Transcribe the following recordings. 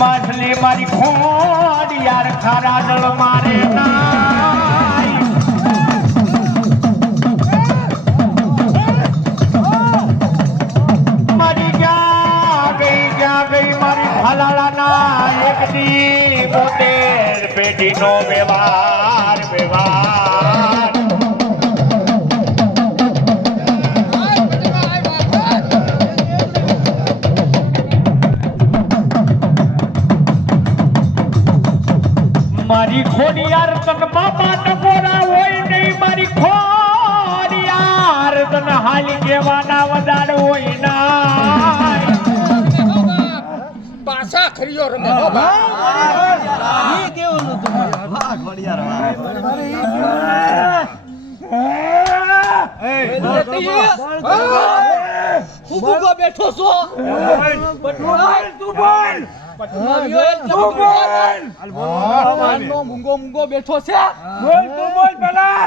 માછલી મારી ખોડ યાર ખારા દળ મારે મારી ક્યાં ગઈ મારી ફલાળા ના એક દી 72 પેઢી નો વ્યવહાર મારી ખોડિયાર તન બાપા ટકોરા હોય નહીં મારી ખોડિયાર તન હાલી કેવાના વદાડ હોય ના પાછા ખરીયો રમે બાબા ઈ કેવું તું વાહ ખોડિયાર હું ભૂગો બેઠો છો તું બોલ મૂંગો બેઠો છે બોલ પેલા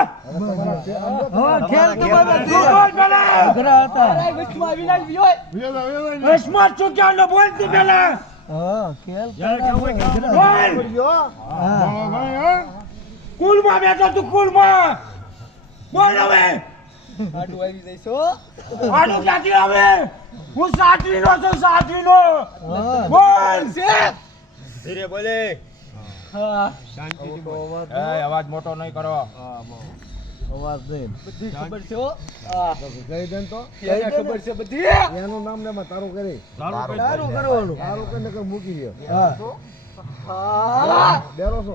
ખેલ બોલ પેલા વિશ્વા વિનાશ વિયોય રસમત ચૂક્યા નો બોલ તું પેલા ખેલ કુલમાં બેઠો તું કુલમાં બોલ હવે આડું આવી જઈશો આનું ક્યાંથી આવે હું સાટવીનો છું સાટવીનો બોલ ધીરે બોલે અવાજ મોટો નહીં કરો અવાજ દે બધી ખબર છે હો કહી દે તો એને ખબર છે બધી એનું નામ ને તારું કરે તારું કરવાનું તારું કરીને મૂકી દે હા બેરો છો